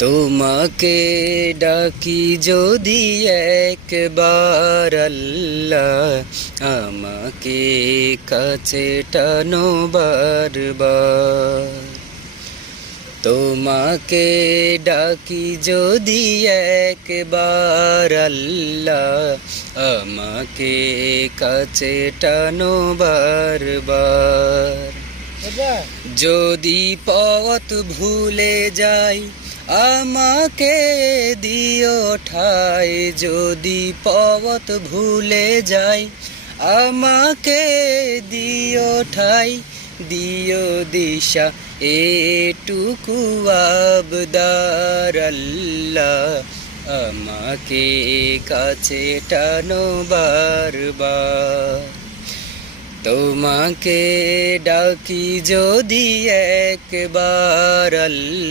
তোমাকে ডাকি যদি একবার আল্লাহ, আমাকে কাছে টানো বারবার। তোমাকে ডাকি যদি একবার আল্লাহ, আমাকে কাছে টানো বারবার। যদি পথ ভুলে যাই আমাকে দিও ঠাই, যদি পথ ভুলে যাই আমাকে দিও ঠাই, দিও দিশা এটুকু আবদার আল্লাহ, আমাকে কাছে টানো বারবার। তোমাকে ডাকি যদি একবার আল্লাহ।